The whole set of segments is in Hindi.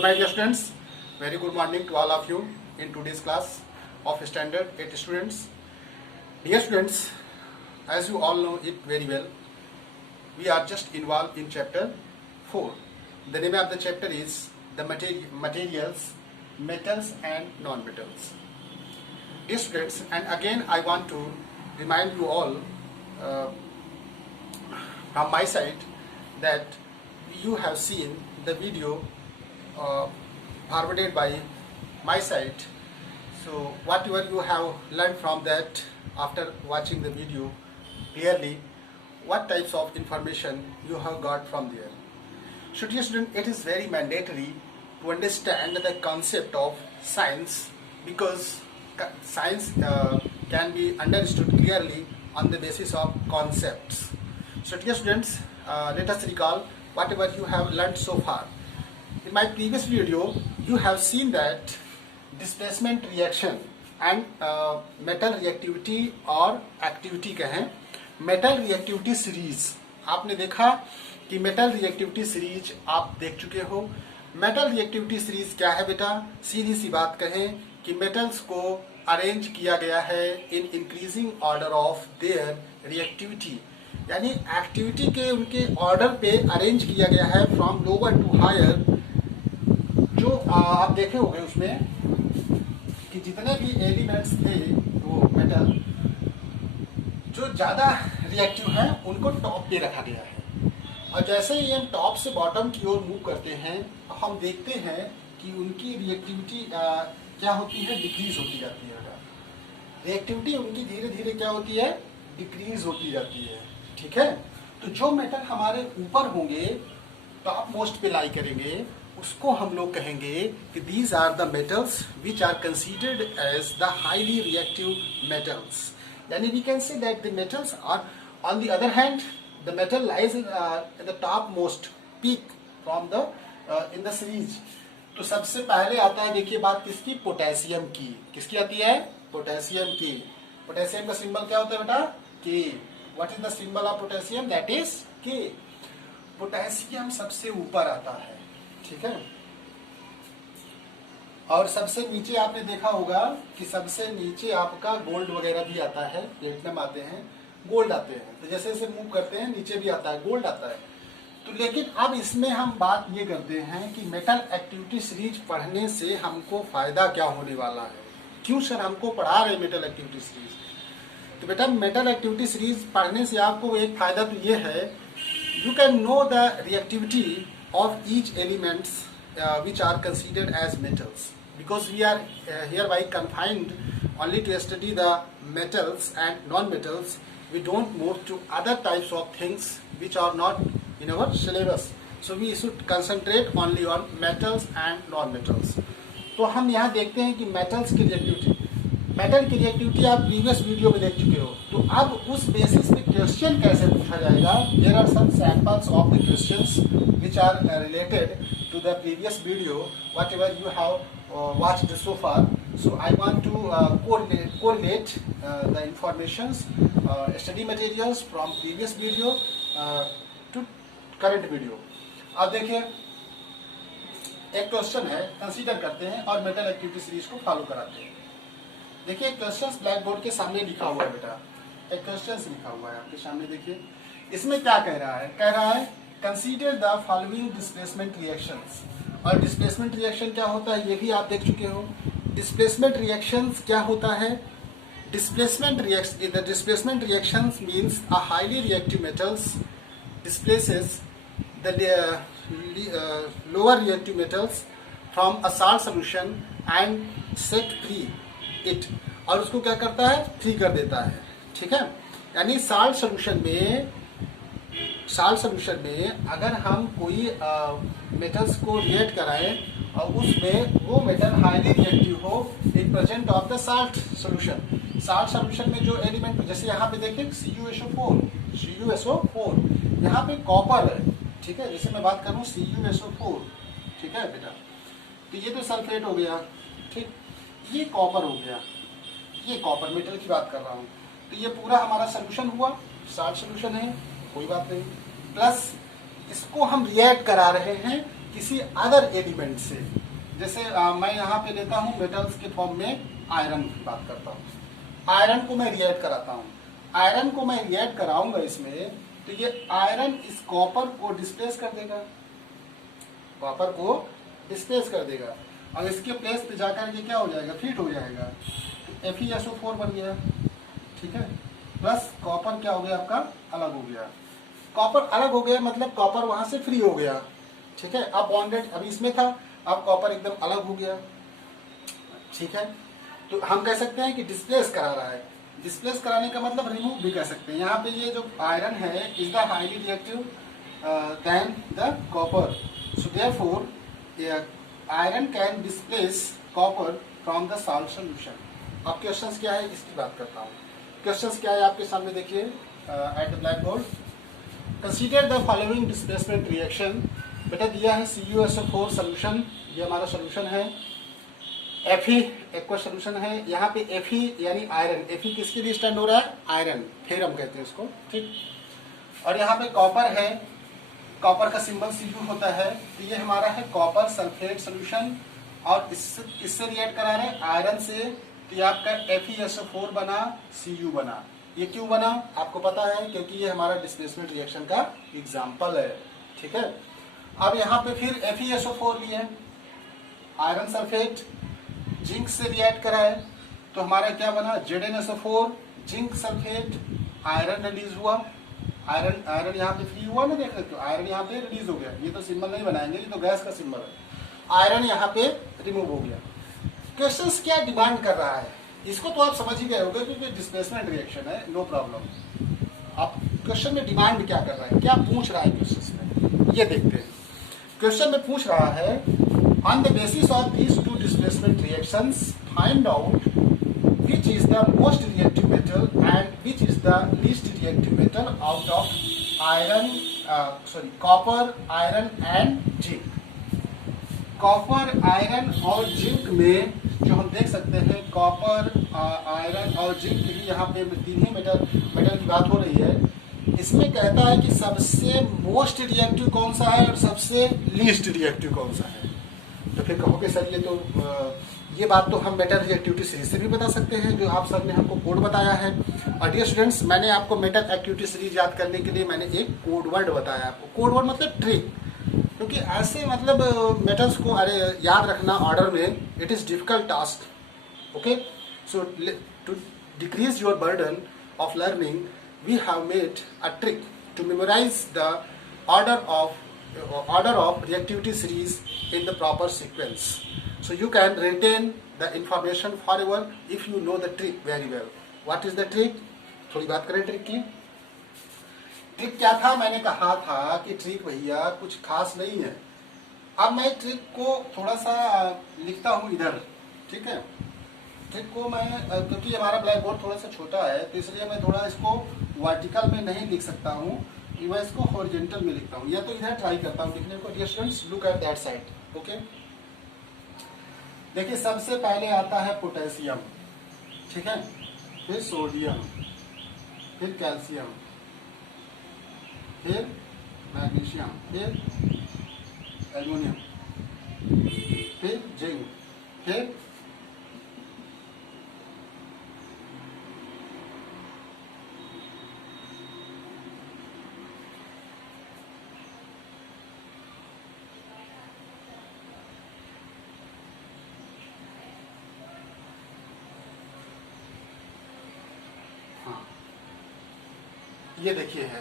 Hello my dear students, very good morning to all of you in today's class of standard 8 students. Dear students, as you all know it very well, we are just involved in chapter 4. The name of the chapter is the materials, metals and non-metals. Dear students, and again I want to remind you all from my side that you have seen the video forwarded by my side. So whatever you have learned from that after watching the video, clearly what types of information you have got from there. So dear student, it is very mandatory to understand the concept of science, because science can be understood clearly on the basis of concepts. So dear students, let us recall whatever you have learned so far. In my previous video, you have seen that displacement reaction and metal reactivity और activity कहें, metal reactivity series आपने देखा कि metal reactivity series आप देख चुके हो. metal reactivity series क्या है बेटा? सीधी सी बात कहें कि metals को अरेंज किया गया है in increasing order of their reactivity, यानी एक्टिविटी के उनके ऑर्डर पे अरेंज किया गया है फ्रॉम लोअर टू हायर. जो आप देखे होंगे उसमें कि जितने भी एलिमेंट्स थे वो मेटल जो ज़्यादा रिएक्टिव हैं उनको टॉप पे रखा गया है, और जैसे ही हम टॉप से बॉटम की ओर मूव करते हैं हम देखते हैं कि उनकी रिएक्टिविटी क्या होती है, डिक्रीज होती जाती है. रिएक्टिविटी उनकी धीरे धीरे क्या होती है, डिक्रीज होती जाती है. ठीक है, तो जो मेटल हमारे ऊपर होंगे, टॉप मोस्ट पे लाई करेंगे, उसको हम लोग कहेंगे कि these are the metals which are considered as the highly reactive metals. यानी we can say that the metals are on the other hand the metal lies in the top most peak from the in the series. तो सबसे पहले आता है, देखिए बात किसकी, पोटेशियम की. किसकी आती है? पोटेशियम की. पोटेशियम का सिंबल क्या होता है बेटा? के. What is the symbol of potassium? That is K. Potassium सबसे ऊपर आता है. ठीक है, और सबसे नीचे आपने देखा होगा कि सबसे नीचे आपका गोल्ड वगैरह भी आता है, प्लेटिनम आते हैं, गोल्ड आते हैं. तो जैसे जैसे मूव करते हैं नीचे भी आता है, गोल्ड आता है. तो लेकिन अब इसमें हम बात ये करते हैं कि मेटल एक्टिविटी सीरीज पढ़ने से हमको फायदा क्या होने वाला है. क्यों सर हमको पढ़ा रहे मेटल एक्टिविटी सीरीज? तो बेटा मेटल एक्टिविटी सीरीज पढ़ने से आपको एक फायदा तो ये है, you can know the reactivity of each elements which are considered as metals, because we are here by confined only to study the metals and non metals. We don't move to other types of things which are not in our syllabus. So we should concentrate only on metals and non metals. तो हम यहाँ देखते हैं कि मेटल्स की रिएक्टिविटी, मेटल की रिएक्टिविटी आप प्रीवियस वीडियो में देख चुके हो. तो अब उस बेसिस पे क्वेश्चन कैसे पूछा जाएगा? There are some samples of the questions which are related to the previous video whatever you have watched so far. So I want to correlate the informations, study materials from previous video to current video. अब देखिए एक क्वेश्चन है, कंसीडर करते हैं और मेटल एक्टिविटी सीरीज को फॉलो कराते हैं. देखिए क्वेश्चन ब्लैक बोर्ड के सामने लिखा हुआ है बेटा, एक क्वेश्चन लिखा हुआ है आपके सामने. देखिए इसमें क्या कह रहा है, कह रहा है consider the following displacement reactions. और डिस्प्लेसमेंट रिएक्शन क्या होता है ये भी आप देख चुके हो. डिस्प्लेसमेंट रिएक्शंस क्या होता है? Displacement reactions means a highly reactive metals displaces the lower reactive metals from a salt solution and set free it. और उसको क्या करता है? फ्री कर देता है. ठीक है, यानी साल्ट सोल्यूशन में अगर हम कोई मेटल्स को रिएक्ट कराएं और उसमें वो मेटल हाईली रिएक्टिव हो in present of the salt solution. Salt solution में जो एलिमेंट, जैसे यहाँ पे देखिए CuSO4, यहाँ पे कॉपर है. ठीक है, जैसे मैं बात कर रहा हूँ CuSO4. ठीक है बेटा, तो ये तो सल्फेट हो गया. ठीक, ये कॉपर हो गया, ये कॉपर मेटल की बात कर रहा हूँ. तो ये पूरा हमारा सोल्यूशन हुआ, साल्ट सोल्यूशन है, कोई बात नहीं. प्लस इसको हम रिएक्ट करा रहे हैं किसी अदर एलिमेंट से, जैसे मैं यहाँ पे लेता हूँ मेटल्स के फॉर्म में आयरन की बात करता हूँ, आयरन को मैं रिएक्ट कराता हूँ, आयरन को मैं रिएक्ट कराऊंगा इसमें, तो ये आयरन इस कॉपर को डिस्प्लेस कर देगा, कॉपर को डिस्प्लेस कर देगा, और इसके प्लेस पे जाकर ये क्या हो जाएगा, फिट हो जाएगा, तो FeSO4 बन गया, ठीक है। प्लस कॉपर क्या हो गया आपका, अलग हो गया, कॉपर अलग हो गया मतलब कॉपर वहां से फ्री हो गया, ठीक है। अब बॉन्डेड अभी इसमें था, अब कॉपर एकदम अलग हो गया, ठीक है। तो हम कह सकते हैं कि डिस्प्लेस करा रहा है, डिस्प्लेस कराने का मतलब रिमूव भी कह सकते हैं। यहाँ पे ये जो आयरन है is the highly reactive than the copper, so therefore iron can displace copper from the salt solution. अब क्वेश्चंस क्या है इसकी बात करता हूँ। क्वेश्चंस क्या है आपके सामने देखिए at the black board. Consider the following displacement reaction. बेटा दिया है CuSO4 सोल्यूशन, ये हमारा सोल्यूशन है। Fe एक्वा सोल्यूशन है, यहाँ पे Fe यानी आयरन, Fe किसके लिए स्टैंड हो रहा है, आयरन, फिर हम कहते हैं इसको, ठीक। और यहाँ पे कॉपर है, कॉपर का सिंबल Cu होता है, तो ये हमारा है कॉपर सल्फेट सोल्यूशन, और इससे रिएक्ट करा रहे हैं आयरन से, तो ये आपका FeSO4 बना, Cu बना। ये क्यों बना आपको पता है, क्योंकि ये हमारा डिस्प्लेसमेंट रिएक्शन का एग्जाम्पल है, ठीक है। अब यहाँ पे फिर FeSO4 लिए, आयरन सल्फेट जिंक से रिएक्ट करा है, तो हमारा क्या बना, ZnSO4, zinc sulphate, iron release हुआ, आयरन यहाँ पे फ्री हुआ ना, देख सकते हो आयरन यहाँ पे रिलीज हो गया, ये तो सिंबल नहीं बनाएंगे, ये तो गैस का सिंबल है, आयरन यहाँ पे रिमूव हो गया। क्वेश्चंस क्या डिमांड कर रहा है, इसको तो आप समझ ही गए होंगे क्योंकि डिस्प्लेसमेंट रिएक्शन है, नो प्रॉब्लम। आप क्वेश्चन में डिमांड क्या कर रहा है, क्या पूछ रहा है क्वेश्चन में, ये देखते हैं। क्वेश्चन में पूछ रहा है, on the basis of these two displacement reactions find out which is the most reactive metal and which is the least reactive metal out of copper, iron and zinc। Copper, iron और जिंक में जो हम देख सकते हैं, कॉपर, आयरन और जिंक की यहाँ पे तीन ही मेटल की बात हो रही है। इसमें कहता है कि सबसे मोस्ट रिएक्टिव कौन सा है और सबसे लीस्ट रिएक्टिव कौन सा है। तो फिर कहोगे सर ये बात तो हम मेटल रिएक्टिविटी सीरीज से भी बता सकते हैं, जो आप सर ने हमको कोड बताया है। और डियर स्टूडेंट्स, मैंने आपको मेटल एक्टिविटी सीरीज याद करने के लिए मैंने एक कोड वर्ड बताया आपको। कोड वर्ड मतलब ट्रिक, क्योंकि ऐसे मतलब मेटल्स को याद रखना ऑर्डर में it is difficult task. Okay, so to decrease your burden of learning we have made a trick to memorise the order of reactivity series in the proper sequence, so you can retain the information forever if you know the trick very well. What is the trick? थोड़ी बात करें ट्रिक की। ट्रिक क्या था, मैंने कहा था कि ट्रिक भैया कुछ खास नहीं है। अब मैं ट्रिक को थोड़ा सा लिखता हूँ इधर, ठीक है। ट्रिक को मैं क्योंकि हमारा ब्लैक बोर्ड थोड़ा सा छोटा है तो इसलिए मैं थोड़ा इसको वर्टिकल में नहीं लिख सकता हूँ, मैं इसको हॉरिजॉन्टल में लिखता हूँ, या तो इधर ट्राई करता हूँ लिखने को। Dear students, look at that side. Okay, देखिए सबसे पहले आता है पोटेशियम, ठीक है, फिर सोडियम, फिर कैल्शियम, फिर मैग्नीशियम, फिर एल्युमिनियम, फिर जिंक, फिर ये देखिए है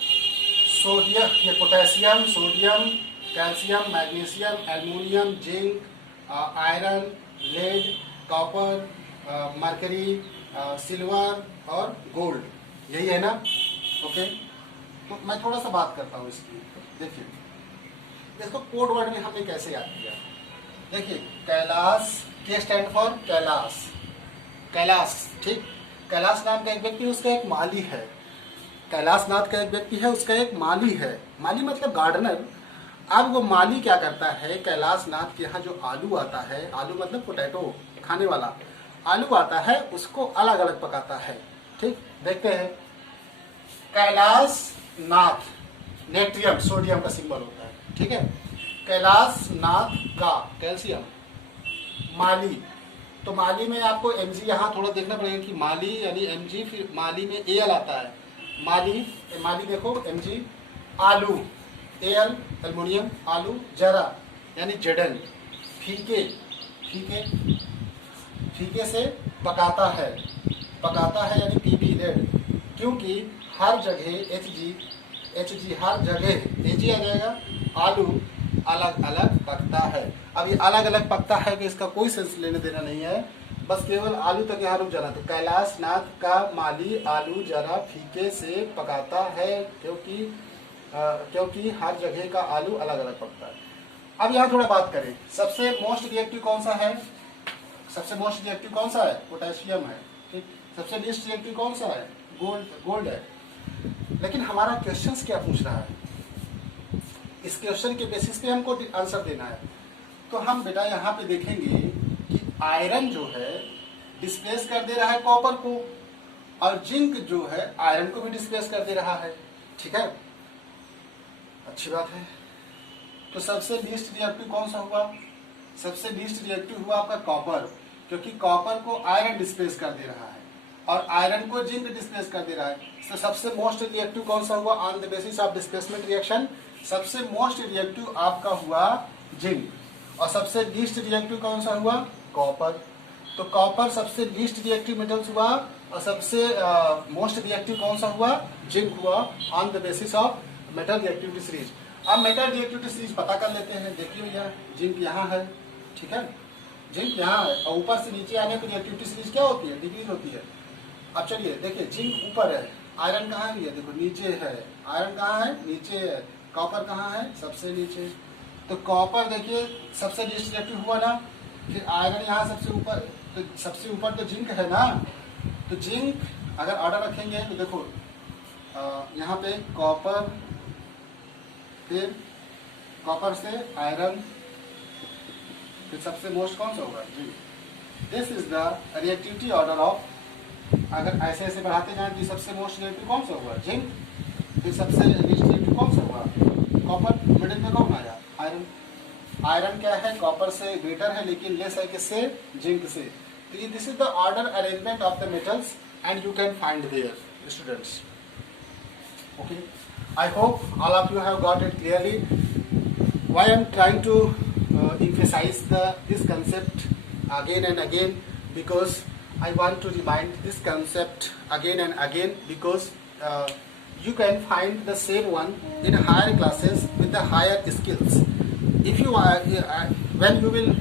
सोडियम, ये potassium, sodium, calcium, magnesium, aluminium, zinc, iron, lead, copper, mercury, silver और गोल्ड, यही है ना। ओके, तो मैं थोड़ा सा बात करता हूँ इसकी। देखिए इसको कोड वर्ड में हमने कैसे याद किया। देखिए कैलाश, के स्टैंड फॉर कैलाश, कैलाश, ठीक। कैलाश नाम का एक व्यक्ति, उसका एक माली है। कैलाश नाथ का एक व्यक्ति है, उसका एक माली है। माली मतलब गार्डनर। अब वो माली क्या करता है, कैलाश नाथ के यहाँ जो आलू आता है, आलू मतलब पोटैटो, खाने वाला आलू आता है, उसको अलग अलग पकाता है, ठीक। देखते हैं, कैलाश नाथ, नेट्रियम, सोडियम का सिंबल होता है, ठीक है। कैलाश नाथ का कैल्शियम माली। तो माली में आपको Mg यहाँ थोड़ा देखना पड़ेगा कि माली यानी Mg, फिर माली में Al आता है। माली माली देखो Mg, आलू Al एल्युमिनियम, आलू जरा यानी Zn, फीके फीके फीके से पकाता है यानी Pb रेड, क्योंकि हर जगह Hg हर जगह Ag आ जाएगा, आलू अलग अलग पकता है। अब ये अलग अलग पकता है कि इसका कोई सेंस लेने देना नहीं है, बस केवल आलू तक यहाँ रुक जाना। तो कैलाश नाथ का माली आलू जरा फीके से पकाता है, क्योंकि हर जगह का आलू अलग अलग पकता है। अब यहाँ थोड़ा बात करें, सबसे मोस्ट रिएक्टिव कौन सा है? सबसे मोस्ट रिएक्टिव कौन सा है? पोटेशियम है, ठीक। सबसे लीस्ट रिएक्टिव कौन सा है? गोल्ड है। लेकिन हमारा क्वेश्चंस क्या पूछ रहा है? इस क्वेश्चन के बेसिस पे हमको आंसर देना है। तो हम बेटा यहाँ पे देखेंगे कि आयरन जो है डिस्प्लेस कर दे रहा है कॉपर को, और जिंक जो है आयरन को भी डिस्प्लेस कर दे रहा है, ठीक है, अच्छी बात है। तो सबसे लीस्ट रिएक्टिव कौन सा हुआ? सबसे लीस्ट रिएक्टिव हुआ आपका कॉपर, क्योंकि कॉपर को आयरन डिस्प्लेस कर दे रहा है और आयरन को जिंक डिस्प्लेस कर दे रहा है। तो सबसे मोस्ट रिएक्टिव कौन सा हुआ on the basis of displacement reaction? सबसे मोस्ट रिएक्टिव आपका हुआ जिंक, और सबसे लीस्ट रिएक्टिव कौन सा हुआ? कॉपर। तो कॉपर सबसे लीस्ट रिएक्टिव मेटल्स हुआ, और सबसे मोस्ट रिएक्टिव कौन सा हुआ? जिंक हुआ, on the basis of metal reactivity series. अब मेटल रिएक्टिविटी सीरीज पता कर लेते हैं। देखिए भैया, जिंक यहाँ है, ठीक है, जिंक यहाँ है, और ऊपर से नीचे आने पर रिएक्टिविटी सीरीज क्या होती है? डिक्रीज होती है। अब चलिए देखिए, जिंक ऊपर है, आयरन कहाँ है? देखो नीचे है, आयरन कहाँ है? नीचे है, कॉपर कहाँ है? सबसे नीचे। तो कॉपर देखिए सबसे लीस्ट रिएक्टिव हुआ ना, फिर आयरन यहाँ सबसे ऊपर, तो सबसे ऊपर तो जिंक है ना। तो जिंक अगर ऑर्डर रखेंगे तो देखो यहाँ पे कॉपर, फिर कॉपर से आयरन, फिर सबसे मोस्ट कौन सा होगा? Zinc. This is the reactivity order of, अगर ऐसे ऐसे बढ़ाते जाए तो सबसे मोस्ट रिएक्टिव कौन सा हुआ? जिंक, फिर सबसे लीस्ट रिएक्टिव कौन सा हुआ? कॉपर, मिडिल में कौन आया? आयरन। आयरन क्या है? कॉपर से ग्रेटर है, लेकिन लेस है किससे? जिंक से। तो this is the order arrangement of the metals and you can find there students. Okay, I hope all of you have got it clearly. Why I am trying to emphasize this concept again and again, because I want to remind this concept again and again, because you can find the same one in higher classes with the higher skills. If you are when you will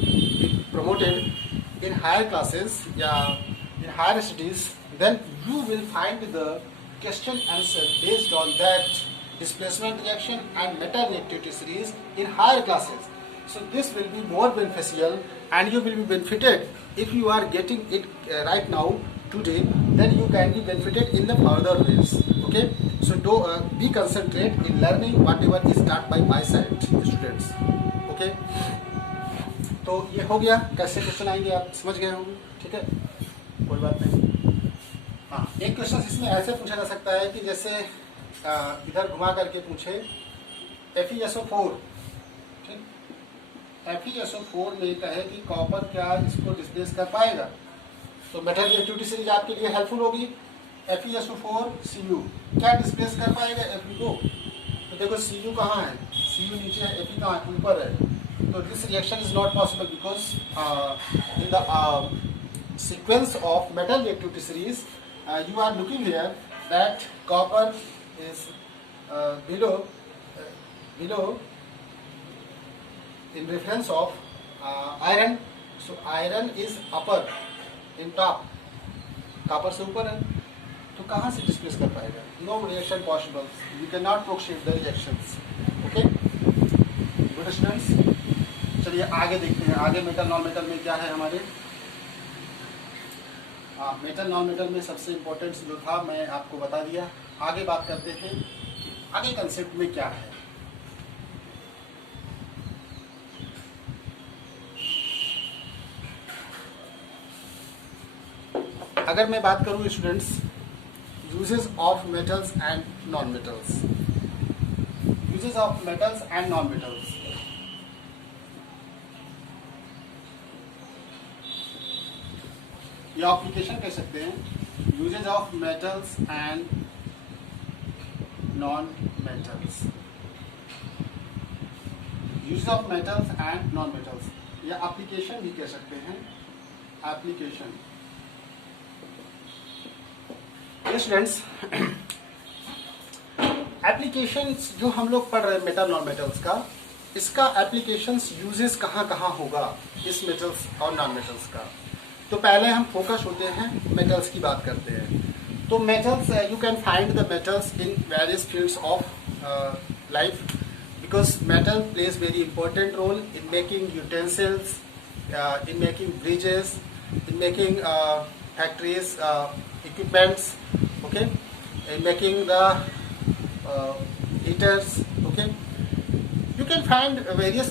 be promoted in higher classes, in higher studies, then you will find the question answer based on that displacement reaction and metal reactivity series in higher classes. So this will be more beneficial, and you will be benefited if you are getting it right now today, then you can be benefited in the further ways. Okay, so do be concentrate in learning whatever is taught by my side students. Okay, तो ये हो गया, कैसे क्वेश्चन आएंगे आप समझ गए होंगे, ठीक है, कोई बात नहीं। हाँ, एक क्वेश्चन इसमें ऐसे पूछा जा सकता है कि जैसे इधर घुमा करके पूछे FeSO4, ठीक, FeSO4 में कहे कि कॉपर क्या इसको डिस्प्लेस कर पाएगा, तो मेटल रिएक्टिविटी सीरीज आपके लिए हेल्पफुल होगी। FeSO4 Cu क्या डिस्प्लेस कर पाएगा? Fe को। तो देखो Cu कहाँ है? Cu नीचे है, Fe कहाँ है? ऊपर है। तो this reaction is not possible because in the sequence of metal reactivity series, you are looking here that copper is below in reference of iron. So iron is upper in top, copper से ऊपर है, तो कहाँ से डिस्प्लेस कर पाएगा? No reaction possible. You cannot proceed the reactions. Okay, good students. चलिए आगे देखते हैं, आगे मेटल नॉन मेटल में क्या है हमारे। मेटल नॉन मेटल में सबसे इम्पोर्टेंट जो था मैं आपको बता दिया। आगे बात करते हैं कि आगे कंसेप्ट में क्या है। अगर मैं बात करूं students uses of metals and non metals, uses of metals and non metals. या एप्लीकेशन कह सकते हैं, uses of metals and non metals, uses of metals and non metals, या एप्लीकेशन भी कह सकते हैं, एप्लीकेशन। स्टूडेंट्स, एप्लीकेशंस जो हम लोग पढ़ रहे हैं मेटल नॉन मेटल्स का, इसका एप्लीकेशंस यूजेस कहाँ कहाँ होगा इस मेटल्स और नॉन मेटल्स का। तो पहले हम फोकस होते हैं मेटल्स की बात करते हैं। तो metals, you can find the metals in various fields of life, because metal plays very important role in making utensils, in making bridges, in making factories, equipments, okay, in making the heaters, okay. You can find various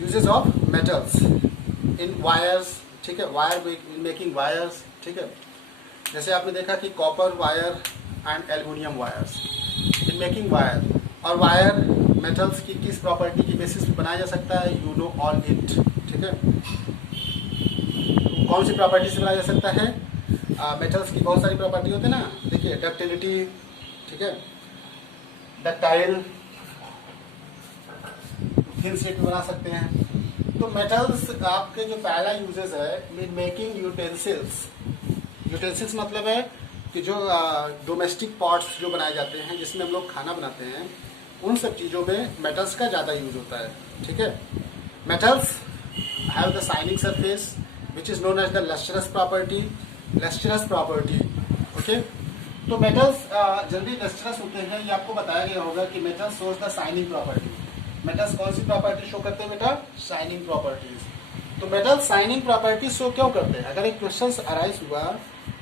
uses of metals in wires, ठीक है, वायर in making wires, ठीक है। जैसे आपने देखा कि copper wire and aluminium wires in making wire, और वायर मेटल्स की किस प्रॉपर्टी की बेसिस पे बनाया जा सकता है, यू नो ऑल इट, ठीक है। कौन सी प्रॉपर्टी से बनाया जा सकता है, मेटल्स की बहुत सारी प्रॉपर्टी होती है ना, देखिए डक्टिलिटी, ठीक है, डक्टाइल, थिन स्लेट में बना सकते हैं। तो मेटल्स आपके जो पहला यूजेस है मेकिंग यूटेंसिल्स, यूटेंसिल्स मतलब है कि जो डोमेस्टिक पॉट्स जो बनाए जाते हैं जिसमें हम लोग खाना बनाते हैं, उन सब चीज़ों में मेटल्स का ज़्यादा यूज होता है, ठीक है। Metals have the shining surface which is known as the lustrous property, lustrous property, okay. तो मेटल्स जल्दी लस्ट्रस होते हैं, ये आपको बताया गया होगा कि metals shows the shining property. Metals कौन सी प्रॉपर्टी शो करते हैं बेटा, शाइनिंग प्रॉपर्टीज। तो मेटल्स शाइनिंग प्रॉपर्टी शो क्यों करते हैं, अगर एक क्वेश्चन अराइज हुआ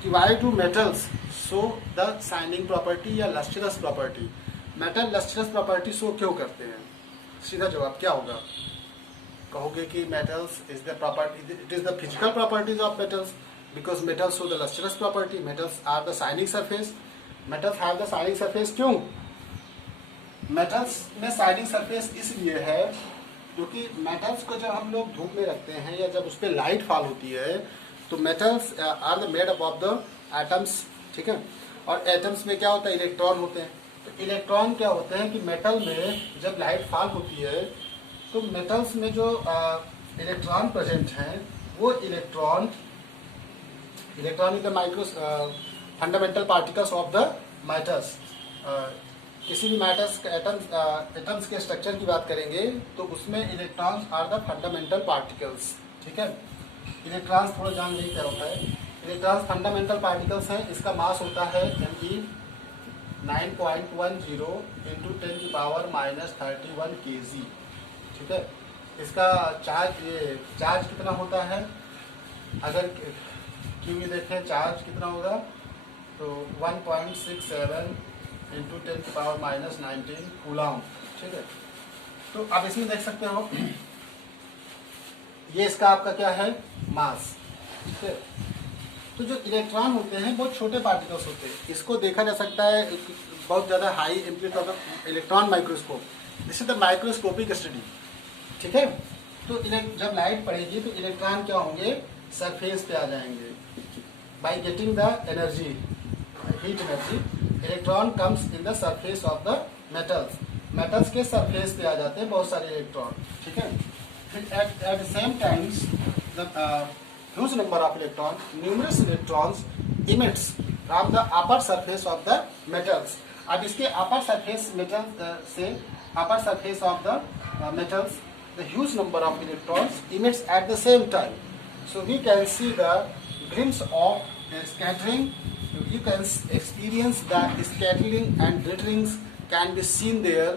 कि why do metals show the shining property या lustrous property, metal lustrous property show क्यों करते हैं, सीधा जवाब क्या होगा, कहोगे कि metals is the property, it is the physical properties of metals, because metals show the lustrous property, metals are the shining surface. Metals have the shining surface, क्यों मेटल्स में शाइनिंग सरफेस इसलिए है क्योंकि मेटल्स को जब हम लोग धूप में रखते हैं या जब उस पर लाइट फॉल होती है, तो metals are the made up of the atoms, ठीक है। और एटम्स में क्या होता है, इलेक्ट्रॉन होते हैं। तो इलेक्ट्रॉन क्या होते हैं कि मेटल में जब लाइट फॉल होती है तो मेटल्स में जो इलेक्ट्रॉन प्रेजेंट हैं वो electron is the micro fundamental particles of the matters. किसी भी मैटर्स एटम्स के स्ट्रक्चर की बात करेंगे तो उसमें electrons are the fundamental particles, ठीक है। इलेक्ट्रॉन्स थोड़ा जान लीजिए क्या होता है। इलेक्ट्रॉन्स फंडामेंटल पार्टिकल्स हैं, इसका मास होता है me 9.10 इंटू 10 की पावर -31 kg, ठीक है। इसका चार्ज कितना होता है, अगर क्यू देखें चार्ज कितना होगा तो 1.67 इंटू 10 की पावर -19 कूलम, ठीक है। तो आप इसमें देख सकते हो ये इसका आपका क्या है, मास, ठीक है। तो जो इलेक्ट्रॉन होते हैं बहुत छोटे पार्टिकल्स होते हैं, इसको देखा जा सकता है बहुत ज़्यादा high amplitude of electron microscope, this is the microscopic study, ठीक है। तो जब लाइट पड़ेगी तो इलेक्ट्रॉन क्या होंगे, सरफेस पे आ जाएंगे, by getting the energy, heat energy, electron comes in the surface of the metals, metals के सरफेस पे आ जाते हैं बहुत सारे इलेक्ट्रॉन, ठीक है। फिर at the same times the huge number of electrons, numerous electrons emits from the upper surface of the metals. अब इसके upper surface metals से upper surface of the metals, the huge number of electrons emits at the same time. So we can see the glimpse of scattering. You can experience the scattering and glitterings can be seen there.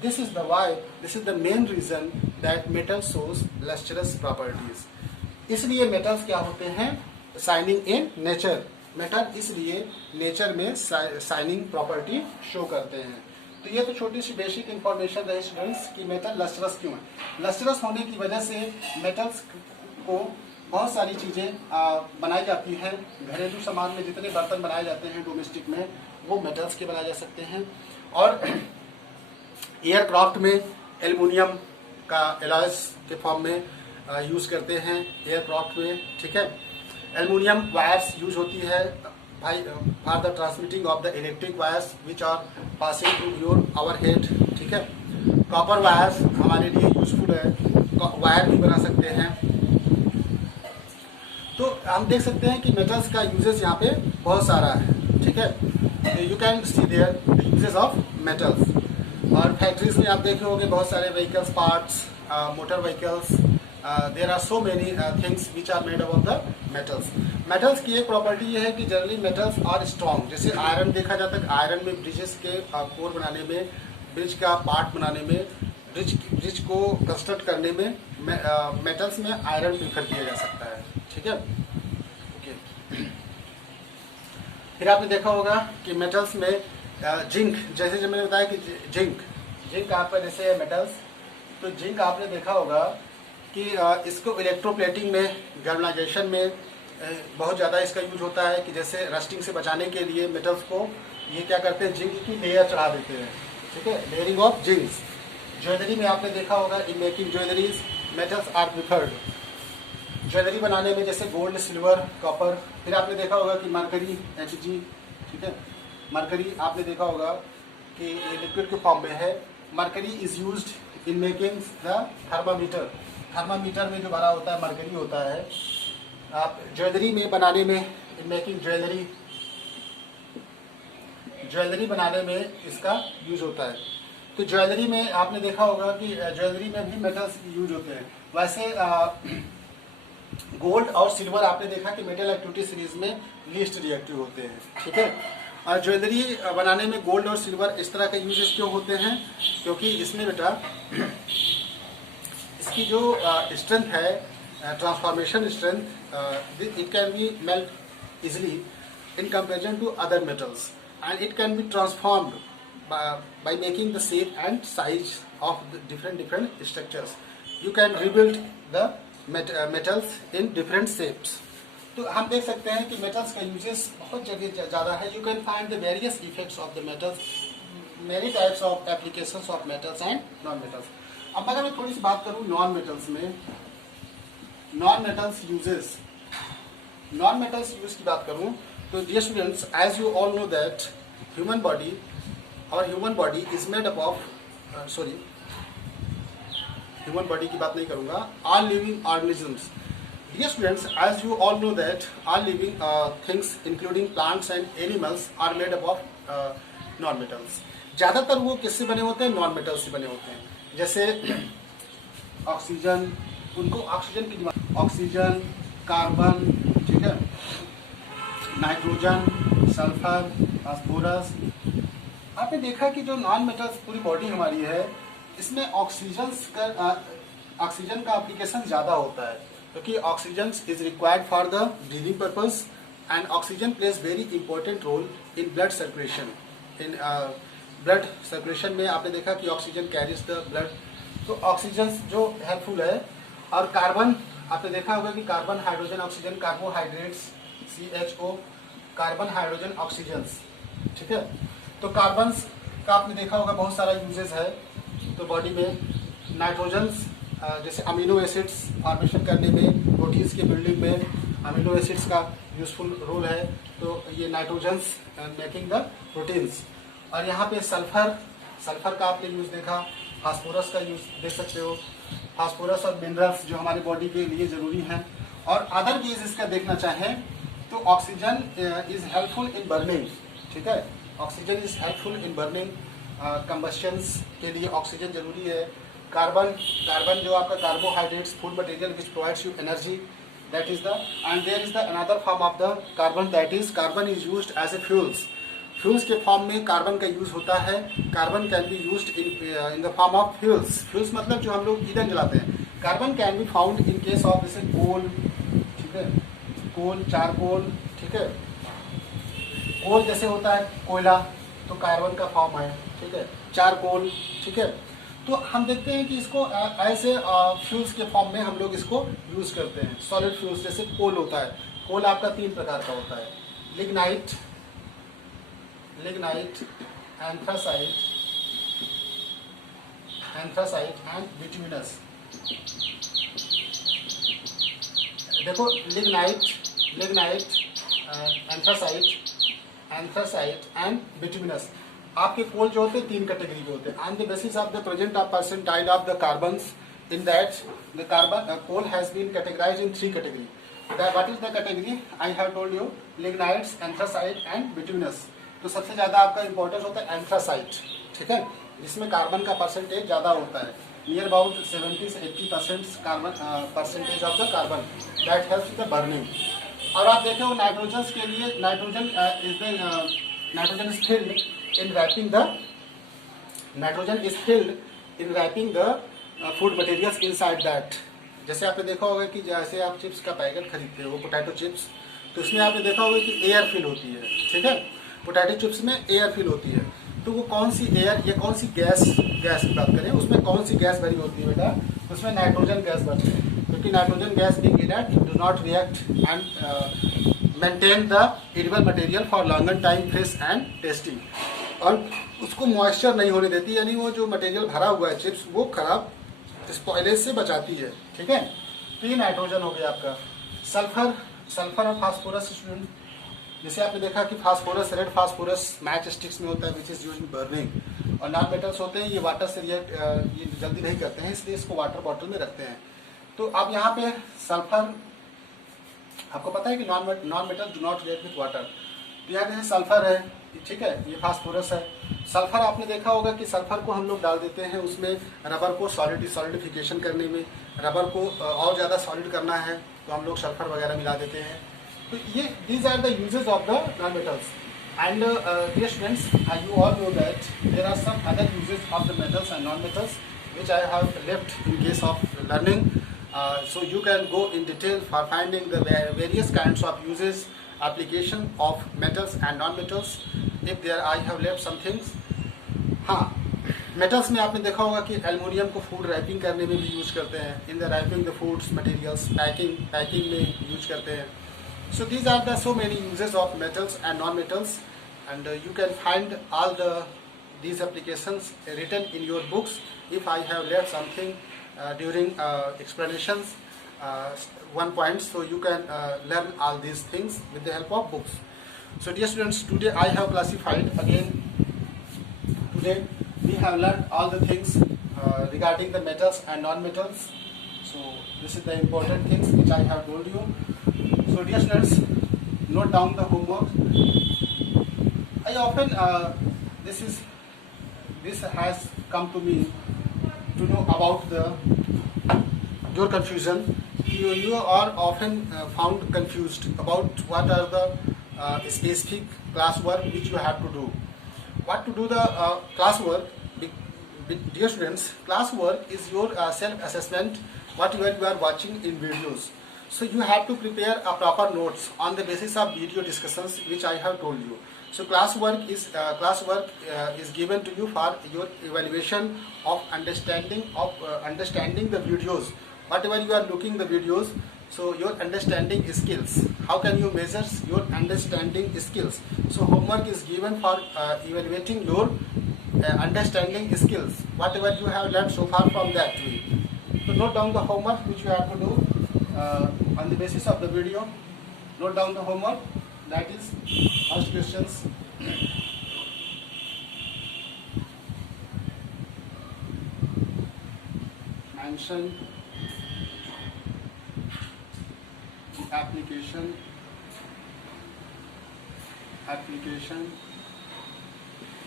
This is the why. This is the main reason that metal shows lustrous properties. इसलिए मेटल्स क्या होते हैं, शाइनिंग इन नेचर, मेटल इसलिए नेचर में शाइनिंग प्रॉपर्टी शो करते हैं। तो ये तो छोटी सी बेसिक इंफॉर्मेशन रही स्टूडेंट्स कि मेटल लस्ट्रस क्यों है। लस्ट्रस होने की वजह से मेटल्स को बहुत सारी चीज़ें बनाई जाती हैं, घरेलू सामान में जितने बर्तन बनाए जाते हैं डोमेस्टिक में वो मेटल्स के बनाए जा सकते हैं। और एयरक्राफ्ट में एल्युमिनियम का एलॉयज के फॉर्म में यूज़ करते हैं एयरक्राफ्ट में, ठीक है। एल्युमिनियम वायर्स यूज होती है भाई for the transmitting of the electric wires which are passing through your our head, ठीक है। कॉपर वायर्स हमारे लिए यूजफुल है, वायर भी बना सकते हैं। तो हम देख सकते हैं कि मेटल्स का यूजेस यहाँ पे बहुत सारा है, ठीक है। You can see there the uses of metals. और फैक्ट्रीज में आप देखे होंगे बहुत सारे vehicles parts, motor vehicles, there are so many things which are made of the metals. Metals की एक प्रॉपर्टी ये है कि जनरली मेटल्स आर स्ट्रॉन्ग। जैसे आयरन देखा जाता है, आयरन में ब्रिजेस के कोर बनाने में, ब्रिज का पार्ट बनाने में, ब्रिज को कंस्ट्रक्ट करने में मेटल्स में आयरन प्रीफर किया जा सकता है, ठीक है। ओके, फिर आपने देखा होगा कि मेटल्स में जिंक, जैसे जो मैंने बताया कि जिंक आपका जैसे मेटल्स, तो जिंक आपने देखा होगा कि इसको इलेक्ट्रोप्लेटिंग में, गैल्वनाइजेशन में बहुत ज़्यादा इसका यूज होता है। कि जैसे रस्टिंग से बचाने के लिए मेटल्स को ये क्या करते हैं, जिंक की लेयर चढ़ा देते हैं, ठीक है, लेयरिंग ऑफ जिंक्स। ज्वेलरी में आपने देखा होगा in making jewelleries metals are preferred. Jewellery बनाने में जैसे गोल्ड, सिल्वर, कॉपर। फिर आपने देखा होगा कि मरकरी, Hg, ठीक है। मरकरी आपने देखा होगा कि ये लिक्विड के फॉर्म में है। Mercury is used in making the thermometer. Thermometer में जो बना होता है मरकरी होता है। आप ज्वेलरी में बनाने में, इन मेकिंग ज्वेलरी बनाने में इसका यूज होता है। तो ज्वेलरी में आपने देखा होगा कि ज्वेलरी में भी मेटल्स यूज होते हैं। वैसे गोल्ड और सिल्वर आपने देखा कि मेटल एक्टिविटी सीरीज में लीस्ट रिएक्टिव होते हैं, ठीक है। और ज्वेलरी बनाने में गोल्ड और सिल्वर इस तरह के यूजेस क्यों होते हैं, क्योंकि इसमें बेटा इसकी जो स्ट्रेंथ है, transformation strength, it can be melt easily in comparison to other metals and it can be transformed by making the shape and size of the different structures. You can rebuild the metals in different shapes. तो हम देख सकते हैं कि मेटल्स का यूजेस बहुत जगह ज़्यादा है। You can find the various effects of the metals, many types of applications of metals and non metals. अब अगर मैं थोड़ी सी बात करूँ नॉन मेटल्स में, non metals uses, non metals use की बात करूँ तो dear students, as you all know that human body, और human body is made up of, human body की बात नहीं करूंगा, all living organisms. Dear students, as you all know that all living things including plants and animals are made up of non metals. ज़्यादातर वो किससे बने होते हैं, नॉन मेटल्स से बने होते हैं। जैसे ऑक्सीजन, उनको ऑक्सीजन की डिमांड, ऑक्सीजन, कार्बन, ठीक है, नाइट्रोजन, सल्फर, फास्फोरस। आपने देखा कि जो नॉन मेटल्स पूरी बॉडी हमारी है, इसमें ऑक्सीजन का एप्लीकेशन ज़्यादा होता है, क्योंकि oxygen is required for the breathing purpose and oxygen plays very important role in blood circulation. In blood circulation में आपने देखा कि ऑक्सीजन कैरीज द ब्लड, तो ऑक्सीजन जो हेल्पफुल है। और कार्बन, आपने देखा होगा कि carbon, hydrogen, oxygen, carbohydrates, CHO, carbon, hydrogen, oxygens, ठीक है। तो कार्बन का आपने देखा होगा बहुत सारा यूजेस है। तो बॉडी में नाइट्रोजन्स, जैसे अमीनो एसिड्स फॉर्मेशन करने में, प्रोटीन्स के बिल्डिंग में अमीनो एसिड्स का यूजफुल रोल है। तो ये नाइट्रोजन्स मेकिंग द प्रोटीन्स। और यहाँ पे सल्फर का आपने यूज देखा, फास्फोरस का यूज देख सकते हो, फास्फोरस और मिनरल्स जो हमारी बॉडी के लिए ज़रूरी हैं। और अदर चीज इसका देखना चाहें तो oxygen is helpful in burning, ठीक है। Oxygen is helpful in burning, combustions के लिए ऑक्सीजन जरूरी है। कार्बन जो आपका carbohydrates, food material which provides you energy, that is the, and there is the another form of the carbon, that is carbon is used as a fuels के फॉर्म में कार्बन का यूज होता है। Carbon can be used in the form of fuels मतलब जो हम लोग ईंधन जलाते हैं। Carbon can be found in case of जैसे कोल, ठीक है, कोल, चारकोल, ठीक है। कोल जैसे होता है कोयला, तो कार्बन का फॉर्म है, ठीक है, चारकोल, ठीक है। तो हम देखते हैं कि इसको ऐसे फ्यूल्स के फॉर्म में हम लोग इसको यूज करते हैं। सॉलिड फ्यूल्स जैसे कोल होता है, कोल आपका 3 प्रकार का होता है, lignite, anthracite anthracite and bituminous. देखो लिग्नाइट, एंथ्रासाइट एंड बिटुमिनस। आपके कोल जो होते हैं 3 कैटेगरी के होते हैं। On the basis of the present of percentile of the carbons in that the carbon coal has been categorized in 3 category. What is the category? I have told you lignites, anthracite and bituminous. तो सबसे ज्यादा आपका इंपॉर्टेंस होता है एंथ्रासाइट, ठीक है, जिसमें कार्बन का परसेंटेज ज्यादा होता है, नियर अबाउट 70 से 80% carbon percentage of the carbon that helps the burning. और आप देखें वो नाइट्रोजन के लिए nitrogen is filled in wrapping the food materials inside that. जैसे आपने देखा होगा कि जैसे आप चिप्स का पैकेट खरीदते हो, वो पोटैटो चिप्स, तो उसमें आपने देखा होगा कि एयर फिल होती है, ठीक है, पोटैटो चिप्स में एयर फिल होती है। तो वो कौन सी एयर या कौन सी गैस की बात करें, उसमें कौन सी गैस भरी होती है बेटा? उसमें नाइट्रोजन गैस भरती है, क्योंकि nitrogen gas being inert do not react and maintain the edible material for longer time fresh and tasty, और उसको मॉइस्चर नहीं होने देती, यानी वो जो मटेरियल भरा हुआ है चिप्स वो खराब स्पॉइलेज से बचाती है, ठीक है। तो ये नाइट्रोजन हो गया आपका। सल्फर और फास्फोरस स्टूडेंट, जैसे आपने देखा कि phosphorus, red phosphorus match sticks में होता है which is used in burning, और नॉन मेटल्स होते हैं ये वाटर से रिएक्ट ये जल्दी नहीं करते हैं, इसलिए इसको वाटर बॉटल में रखते हैं। तो अब यहाँ पे सल्फर, आपको पता है कि non metal do not react with water, तो यहाँ जैसे सल्फर है, ठीक है, ये फास्फोरस है। सल्फर आपने देखा होगा कि सल्फर को हम लोग डाल देते हैं उसमें रबर को सॉलिडिफिकेशन करने में, रबर को और ज़्यादा सॉलिड करना है तो हम लोग सल्फर वगैरह मिला देते हैं। तो ये these are the uses of the non metals and dear students, you all know that there are some other uses of the metals and non metals which I have left in case of learning, so you can go in detail for finding the various kinds of uses, application of metals and non-metals. If there I have left some things. हाँ, मेटल्स में आपने देखा होगा कि एल्युमिनियम को फूड रैपिंग करने में भी यूज करते हैं, in the wrapping the foods materials, packing में यूज करते हैं। So these are the so many uses of metals and non metals, and you can find all the these applications written in your books. If I have left something during explanations, one point, so you can learn all these things with the help of books. So dear students, today I have classified again. Today we have learned all the things regarding the metals and non-metals. So this is the important things which I have told you. So dear students, note down the homework. I often this has come to me to know about your confusion. You are often found confused about what are the specific classwork which you have to do. What to do the classwork, dear students? Classwork is your self-assessment, what you are watching in videos. So you have to prepare a proper notes on the basis of video discussions which I have told you. So classwork is given to you for your evaluation of understanding the videos. Whatever you are looking the videos, so your understanding skills. How can you measure your understanding skills? So homework is given for evaluating your understanding skills. Whatever you have learned so far from that way. So note down the homework which you have to do on the basis of the video. Note down the homework. That is first questions. Mention the application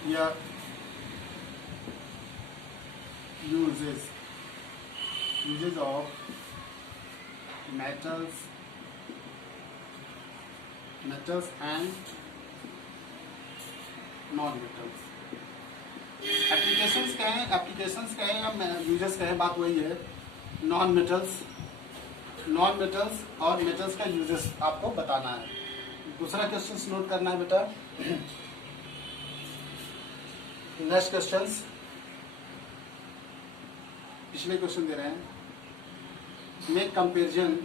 here, uses of metals and non metals. Applications क्या है या यूजेस क्या है, बात वही है। नॉन मेटल्स और मेटल्स का यूजेस आपको बताना है। दूसरा क्वेश्चन नोट करना है बेटा। नेक्स्ट क्वेश्चंस पिछले क्वेश्चन दे रहे हैं। Make comparison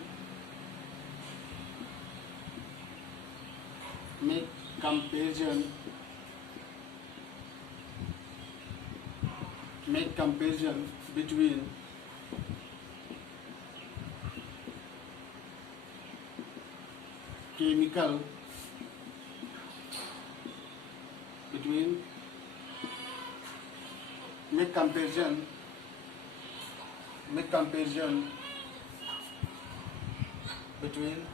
make comparison between chemical make comparison between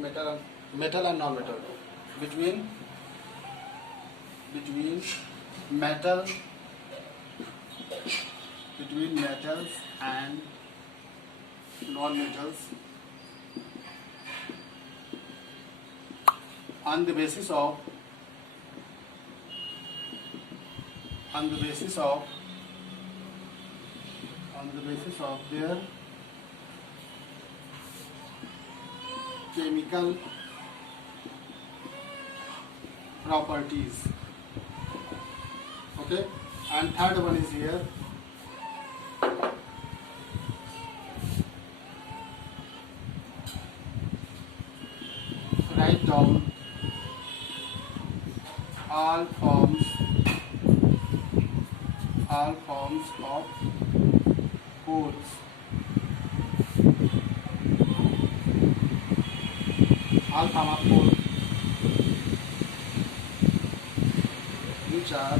metal and non-metal, between metals and non-metals on the basis of their chemical properties. Okay, and third one is here, write down all forms of codes which are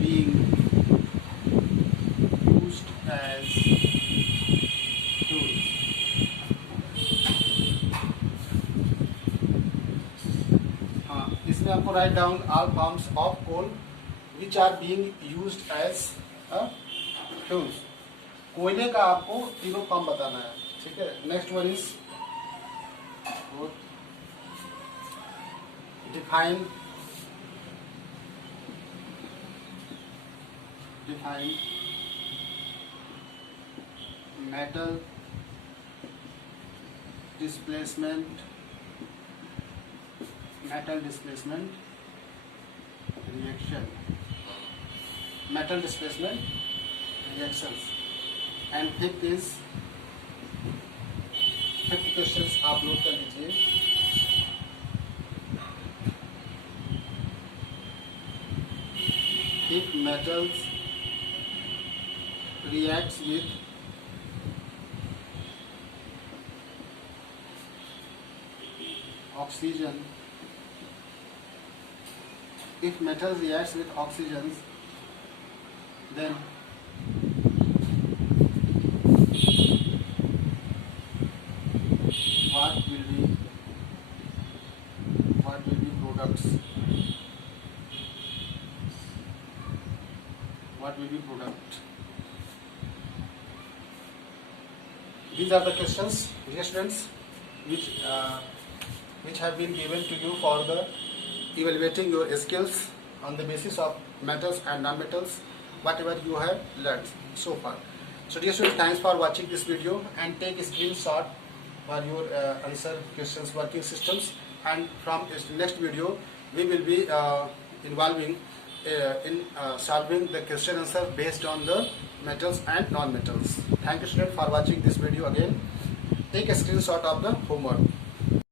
being used as tools. इसमें आपको write down all forms of coal which are being used as tools. कोयले का आपको तीनों फॉर्म बताना है. ठीक है. Next one is define metal displacement reactions. And fifth questions आप नोट कर लीजिए. If metals reacts with oxygen, then what will be products? What will be product? These are the questions, dear students, which have been given to you for the evaluating your skills on the basis of metals and non-metals, whatever you have learned so far. So dear students, thanks for watching this video and take a screenshot for your answer questions working systems, and from this next video we will be involving in solving the question answer based on the metals and non-metals. Thank you students for watching this video again. Take a screenshot of the homework.